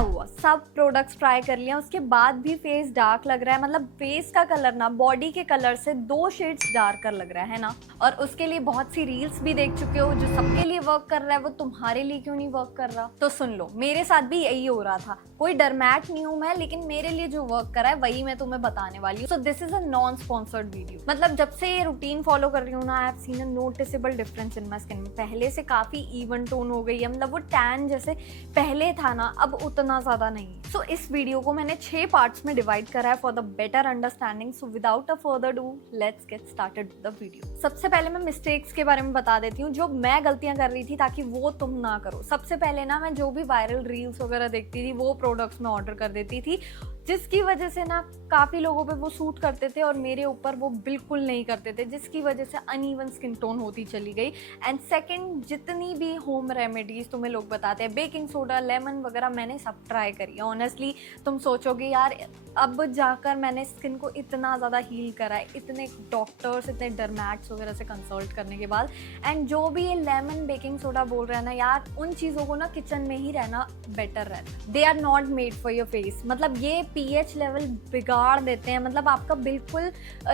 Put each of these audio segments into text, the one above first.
हुआ, सब products try कर लिया, उसके बाद भी फेस डार्क लग रहा है, मतलब फेस का कलर ना बॉडी के कलर से 2 शेड्स डार्कर लग रहा है ना। और उसके लिए बहुत सी रील्स भी देख चुके हो, जो सबके लिए वर्क कर रहा है वो तुम्हारे लिए क्यों नहीं वर्क कर रहा। तो सुन लो, मेरे साथ भी यही हो रहा था। कोई डरमैट नहीं हूं मैं, लेकिन मेरे लिए जो वर्क कर रहा है वही मैं तुम्हें बताने वाली हूँ। So this is a non sponsored video. मतलब जब से ये रूटीन फॉलो कर रही हूँ ना, I have seen a noticeable difference in my skin में। पहले से काफी इवन टोन हो गई है, मतलब वो टैन जैसे पहले था ना, अब उतना ज्यादा नहीं। सो इस वीडियो को मैंने 6 पार्ट्स में डिवाइड करा है for the better understanding. So without a further do, let's get started with the video. सबसे पहले मैं मिस्टेक्स के बारे में बता देती हूँ, जो मैं गलतियां कर रही थी, ताकि वो तुम ना करो। सबसे पहले ना, मैं जो भी वायरल रील्स वगैरह देखती थी वो प्रोडक्ट्स में ऑर्डर कर देती थी, जिसकी वजह से ना काफ़ी लोगों पे वो सूट करते थे और मेरे ऊपर वो बिल्कुल नहीं करते थे, जिसकी वजह से अनइवन स्किन टोन होती चली गई। एंड सेकंड, जितनी भी होम रेमेडीज तुम्हें लोग बताते हैं, बेकिंग सोडा, लेमन वगैरह, मैंने सब ट्राई करी है। ऑनेस्टली तुम सोचोगे यार, अब जाकर मैंने स्किन को इतना ज़्यादा हील करा है, इतने डॉक्टर्स, इतने डरमैट्स वगैरह से कंसल्ट करने के बाद। एंड जो भी ये लेमन, बेकिंग सोडा बोल रहे हैं ना यार, उन चीज़ों को ना किचन में ही रहना बेटर रहता है। They are not made for your face. मतलब ये pH लेवल बिगाड़ देते हैं, मतलब आपका बिल्कुल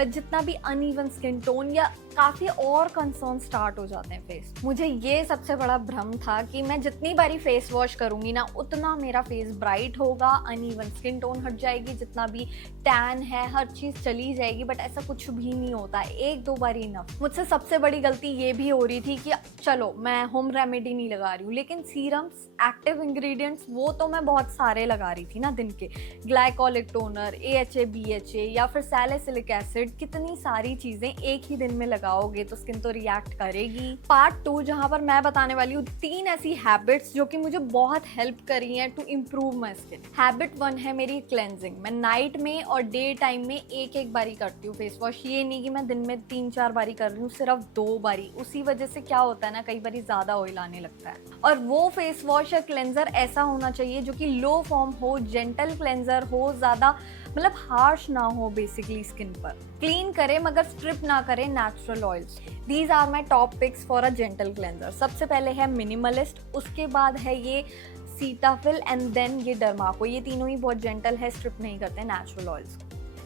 जितना भी अनइवन स्किन टोन या काफ़ी और कंसर्न स्टार्ट हो जाते हैं फेस। मुझे ये सबसे बड़ा भ्रम था कि मैं जितनी बारी फेस वॉश करूंगी ना, उतना मेरा फेस ब्राइट होगा, अनइवन स्किन टोन हट जाएगी, जितना भी टैन है हर चीज़ चली जाएगी। बट ऐसा कुछ भी नहीं होता है, 1-2 बार इनफ। मुझसे सबसे बड़ी गलती ये भी हो रही थी कि चलो मैं होम रेमेडी नहीं लगा रही हूँ, लेकिन सीरम्स, एक्टिव इंग्रेडिएंट्स वो तो मैं बहुत सारे लगा रही थी ना दिन के। ग्लाइकोलिक टोनर, AHA, BHA या फिर सैलिसिलिक एसिड, कितनी सारी चीज़ें एक ही दिन में लगाओगे तो स्किन तो रिएक्ट करेगी। पार्ट 2 जहाँ पर मैं बताने वाली हूँ 3 ऐसी हैबिट्स जो कि मुझे बहुत हेल्प करी हैं to improve my skin. Habit 1 है मेरी क्लेंजिंग। मैं नाइट में और डे टाइम में एक बारी करती हूँ फेस वॉश। ये नहीं कि मैं दिन में 3-4 बारी कर रही हूँ, सिर्फ 2 बारी। उसी वजह से क्या होता है ना, कई बारी ज़्यादा ऑयल आने लगता है। और वो फेस वॉश या क्लेंजर ऐसा होना चाहिए जो कि लो फॉर्म हो, जेंटल क्लेंजर हो, ज़्यादा मतलब हार्श ना हो, बेसिकली स्किन पर क्लीन करे मगर स्ट्रिप ना करे natural oils. These are my top picks for a gentle cleanser. सबसे पहले है मिनिमलिस्ट, उसके बाद है ये सीटाफिल, एंड देन ये डर्माको। ये तीनों ही बहुत जेंटल है, स्ट्रिप नहीं करते नेचुरल ऑयल्स।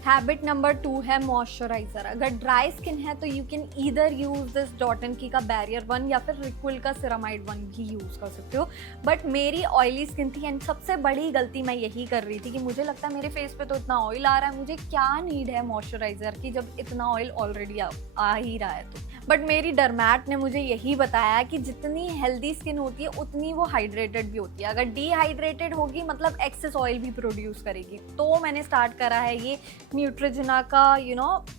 हैबिट नंबर 2 है मॉइस्चराइजर। अगर ड्राई स्किन है तो you can either use this dot and की का बैरियर 1 या फिर रिक्विल का सिरामाइड 1 भी यूज कर सकते हो। बट मेरी ऑयली स्किन थी, एंड सबसे बड़ी गलती मैं यही कर रही थी कि मुझे लगता है मेरे फेस पे तो इतना ऑयल आ रहा है, मुझे क्या नीड है मॉइस्चराइजर की जब इतना ऑयल ऑलरेडी आ ही रहा है। तो बट मेरी डरमैट ने मुझे यही बताया कि जितनी हेल्दी स्किन होती है उतनी वो हाइड्रेटेड भी होती है। अगर डिहाइड्रेटेड होगी मतलब एक्सेस ऑयल भी प्रोड्यूस करेगी। तो मैंने स्टार्ट करा है ये न्यूट्रोजेना का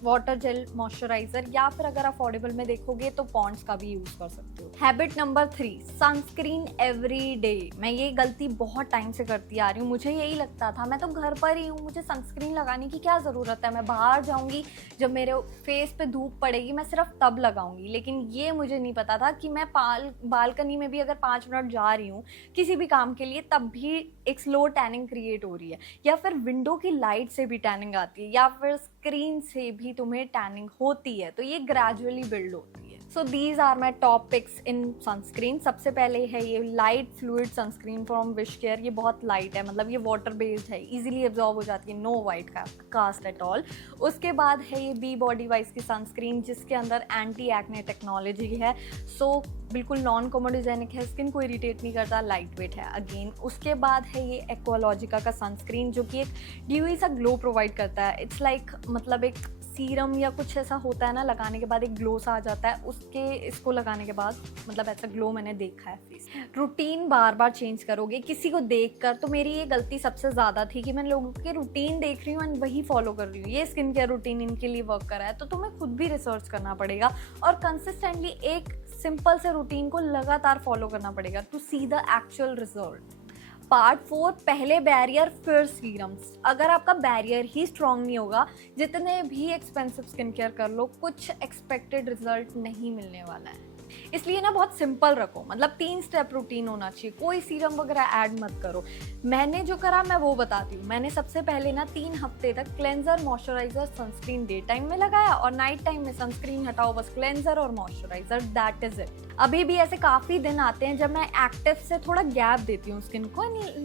वाटर जेल मॉइस्चराइजर, या फिर अगर अफोर्डेबल में देखोगे तो पॉन्ड्स का भी यूज कर सकते हो। Habit number 3, sunscreen every day. मैं ये गलती बहुत टाइम से करती आ रही हूँ। मुझे यही लगता था मैं तो घर पर ही हूँ, मुझे सनस्क्रीन लगाने की क्या ज़रूरत है, मैं बाहर जाऊँगी जब मेरे फेस पे धूप पड़ेगी मैं सिर्फ तब लगाऊंगी। लेकिन ये मुझे नहीं पता था कि मैं बालकनी में भी अगर 5 मिनट जा रही हूँ किसी भी काम के लिए, तब भी एक स्लो टैनिंग क्रिएट हो रही है, या फिर विंडो की लाइट से भी टैनिंग आती है, या फिर स्क्रीन से भी तुम्हें टैनिंग होती है। तो ये ग्रेजुअली बिल्ड होती है। So these are my top picks in sunscreen. सबसे पहले है ये light fluid sunscreen from WishCare. ये बहुत लाइट है, मतलब ये वाटर बेस्ड है, इजीली एब्जॉर्ब हो जाती है, no white cast at all. उसके बाद है ये बी बॉडी वाइज की सनस्क्रीन, जिसके अंदर एंटी एक्ने टेक्नोलॉजी है। सो बिल्कुल नॉन कोमोडोजेनिक है, स्किन को इरिटेट नहीं करता, लाइट वेट है अगेन। उसके बाद है ये एक्वालॉजिका का सनस्क्रीन, जो कि एक ड्यूई सा ग्लो प्रोवाइड करता है। इट्स लाइक मतलब एक सीरम या कुछ ऐसा होता है ना, लगाने के बाद एक ग्लो सा आ जाता है, उसके इसको लगाने के बाद मतलब ऐसा ग्लो मैंने देखा है फेस। रूटीन बार बार चेंज करोगे किसी को देखकर, तो मेरी ये गलती सबसे ज़्यादा थी कि मैं लोगों के रूटीन देख रही हूँ एंड वही फॉलो कर रही हूँ। ये स्किन केयर रूटीन इनके लिए वर्क कर रहा है, तो तुम्हें खुद भी रिसर्च करना पड़ेगा और कंसिस्टेंटली एक सिंपल से रूटीन को लगातार फॉलो करना पड़ेगा to see the actual result. Part 4, पहले बैरियर फिर सीरम्स। अगर आपका बैरियर ही स्ट्रांग नहीं होगा, जितने भी एक्सपेंसिव स्किन केयर कर लो, कुछ एक्सपेक्टेड रिजल्ट नहीं मिलने वाला है। इसलिए ना बहुत सिंपल रखो, मतलब 3 स्टेप रूटीन होना चाहिए, कोई सीरम वगैरह ऐड मत करो। मैंने जो करा मैं वो बताती हूँ। मैंने सबसे पहले ना 3 हफ्ते तक cleanser, moisturiser, sunscreen day time में लगाया और नाइट टाइम में सनस्क्रीन हटाओ, बस क्लेंजर और मॉइस्चराइजर, दैट इज इट। अभी भी ऐसे काफ़ी दिन आते हैं जब मैं एक्टिव से थोड़ा गैप देती हूँ स्किन को,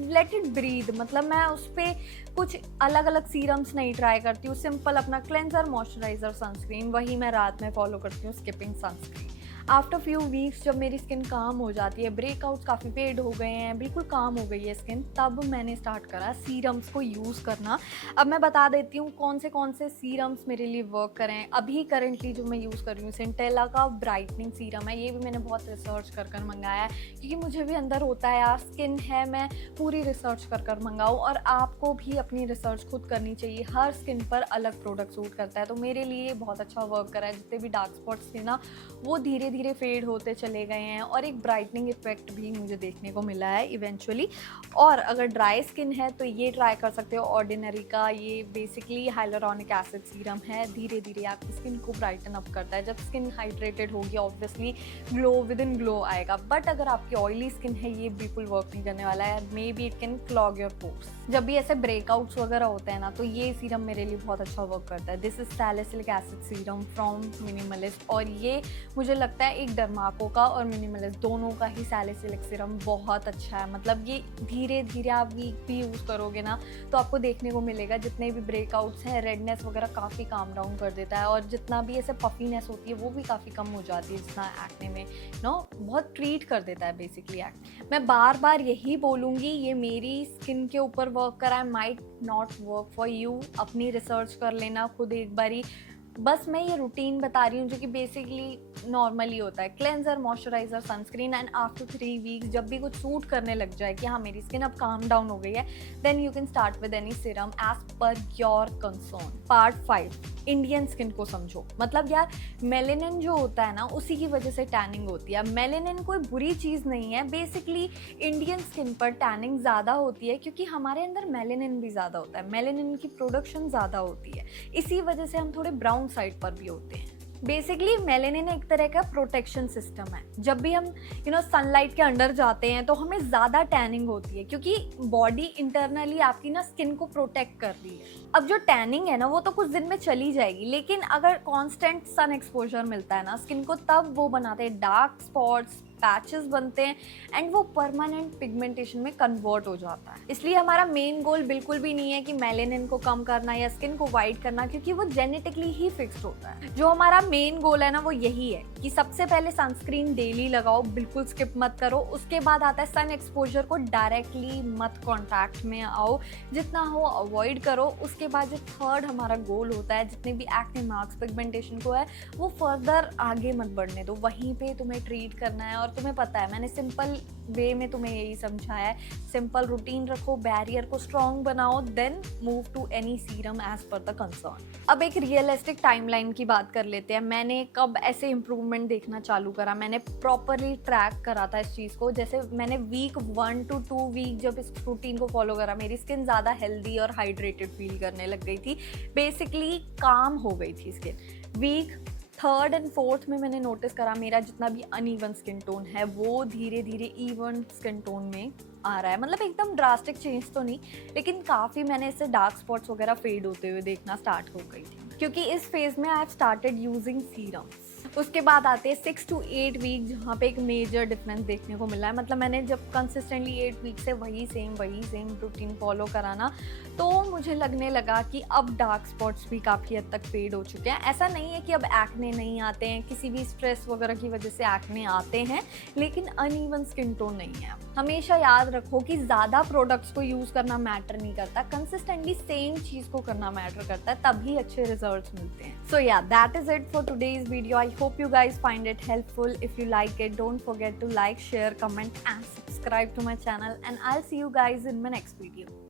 लेट इट ब्रीद, मतलब मैं उस पर कुछ अलग अलग सीरम्स नहीं ट्राई करती हूँ। सिंपल अपना क्लेंजर, मॉइस्चराइजर, सनस्क्रीन, वही मैं रात में फॉलो करती हूँ, skipping sunscreen. After few weeks जब मेरी स्किन काम हो जाती है, ब्रेकआउट्स काफ़ी फेड हो गए हैं, बिल्कुल काम हो गई है स्किन, तब मैंने स्टार्ट करा सीरम्स को यूज़ करना। अब मैं बता देती हूँ कौन से सीरम्स मेरे लिए वर्क करें। अभी करेंटली जो मैं यूज़ कर रही हूँ सेंटेला का ब्राइटनिंग सीरम है। ये भी मैंने बहुत रिसर्च कर मंगाया है, क्योंकि मुझे भी अंदर होता है यार, स्किन है, मैं पूरी रिसर्च कर मंगाऊँ। और आपको भी अपनी रिसर्च खुद करनी चाहिए, हर स्किन पर अलग प्रोडक्ट सूट करता है। तो मेरे लिए बहुत अच्छा वर्क करा है। जितने भी डार्क स्पॉट्स थे ना, वो धीरे धीरे फेड होते चले गए हैं और एक ब्राइटनिंग इफेक्ट भी मुझे देखने को मिला है इवेंचुअली। और अगर ड्राई स्किन है तो ये ट्राई कर सकते हो ऑर्डिनरी का। ये बेसिकली हाइलुरोनिक एसिड सीरम है, धीरे धीरे आपकी स्किन को ब्राइटन अप करता है। जब स्किन हाइड्रेटेड होगी obviously glow with in glow आएगा, बट अगर आपकी ऑयली स्किन है ये बिल्कुल वर्क नहीं करने वाला है। May be it can clog your pores. जब भी ऐसे ब्रेकआउट्स वगैरह होते हैं ना, तो ये सीरम मेरे लिए बहुत अच्छा वर्क करता है। This is salicylic acid serum from minimalist, और ये मुझे लगता है एक डर्माको का और मिनिमलिस्ट दोनों का ही सैलिसिलिक सीरम बहुत अच्छा है। मतलब ये धीरे धीरे आप वीक भी यूज़ करोगे ना, तो आपको देखने को मिलेगा जितने भी ब्रेकआउट्स हैं, रेडनेस वगैरह काफ़ी काम डाउन कर देता है, और जितना भी ऐसे पफीनेस होती है वो भी काफ़ी कम हो जाती है, जितना एक्ने में बहुत ट्रीट कर देता है बेसिकली एक्ने। मैं बार बार यही बोलूँगी, ये मेरी स्किन के ऊपर वर्क करा है, might not work for you. अपनी रिसर्च कर लेना खुद एक बारी। बस मैं ये रूटीन बता रही हूँ जो कि बेसिकली नॉर्मली होता है, cleanser, moisturiser, sunscreen, and after 3 weeks जब भी कुछ सूट करने लग जाए कि हाँ मेरी स्किन अब काम डाउन हो गई है, then you can start with any serum as per your concern. Part 5, Indian skin को समझो। मतलब यार मेलेनिन जो होता है ना, उसी की वजह से टैनिंग होती है। मेलेनिन कोई बुरी चीज़ नहीं है, बेसिकली इंडियन स्किन पर टैनिंग ज़्यादा होती है क्योंकि हमारे अंदर मेलेनिन भी ज़्यादा होता है, मेलेनिन की प्रोडक्शन ज़्यादा होती है, इसी वजह से हम थोड़े ब्राउन साइड पर भी होते हैं। बेसिकली मेलेनिन एक तरह का प्रोटेक्शन सिस्टम है। जब भी हम सनलाइट के अंदर जाते हैं तो हमें ज़्यादा टैनिंग होती है, क्योंकि बॉडी इंटरनली आपकी ना स्किन को प्रोटेक्ट कर रही है। अब जो टैनिंग है ना, वो तो कुछ दिन में चली जाएगी, लेकिन अगर कांस्टेंट सन एक्सपोजर मिलता है ना स्किन को, तब वो बनाते हैं डार्क स्पॉट्स, पैचेस बनते हैं, एंड वो परमानेंट पिगमेंटेशन में कन्वर्ट हो जाता है। इसलिए हमारा मेन गोल बिल्कुल भी नहीं है कि मेलेनिन को कम करना या स्किन को वाइट करना, क्योंकि वो जेनेटिकली ही फिक्स्ड होता है। जो हमारा मेन गोल है ना, वो यही है कि सबसे पहले सनस्क्रीन डेली लगाओ, बिल्कुल स्किप मत करो। उसके बाद आता है सन एक्सपोजर को डायरेक्टली मत कॉन्टैक्ट में आओ, जितना हो अवॉइड करो। उसके बाद जो थर्ड हमारा गोल होता है, जितने भी एक्ने मार्क्स पिगमेंटेशन को है, वो फर्दर आगे मत बढ़ने दो, वहीं पे तुम्हें ट्रीट करना है। और तुम्हें पता है मैंने सिंपल वे में तुम्हें यही समझाया है, सिंपल रूटीन रखो, बैरियर को स्ट्रॉन्ग बनाओ, then move to any serum as per the concern. अब एक रियलिस्टिक टाइमलाइन की बात कर लेते हैं। मैंने कब ऐसे इंप्रूवमेंट देखना चालू करा, मैंने प्रॉपरली ट्रैक करा था इस चीज़ को। जैसे मैंने वीक 1 to 2 वीक जब इस रूटीन को फॉलो करा, मेरी स्किन ज़्यादा हेल्दी और हाइड्रेटेड फील करने लग गई थी, बेसिकली काम हो गई थी skin. Week 3rd and 4th में मैंने नोटिस करा मेरा जितना भी अनइवन स्किन टोन है वो धीरे धीरे इवन स्किन टोन में आ रहा है। मतलब एकदम ड्रास्टिक चेंज तो नहीं, लेकिन काफ़ी मैंने इससे डार्क स्पॉट्स वगैरह फेड होते हुए देखना स्टार्ट हो गई थी, क्योंकि इस फेज में I have started using serums. उसके बाद आते हैं 6 to 8 वीक, जहाँ पे एक मेजर डिफरेंस देखने को मिला है। मतलब मैंने जब कंसिस्टेंटली 8 वीक से वही सेम रूटीन फॉलो कराना, तो मुझे लगने लगा कि अब डार्क स्पॉट्स भी काफ़ी हद तक फेड हो चुके हैं। ऐसा नहीं है कि अब एक्ने नहीं आते हैं, किसी भी स्ट्रेस वगैरह की वजह से एक्ने आते हैं, लेकिन अनइवन स्किन टोन नहीं है। हमेशा याद रखो कि ज़्यादा प्रोडक्ट्स को यूज़ करना मैटर नहीं करता, कंसिस्टेंटली सेम चीज़ को करना मैटर करता है, तभी अच्छे रिजल्ट्स मिलते हैं। सो या that is it for today's video. I hope you guys find it helpful. If you like it, don't forget to like, share, comment and subscribe to my channel, and I'll see you guys in my next video.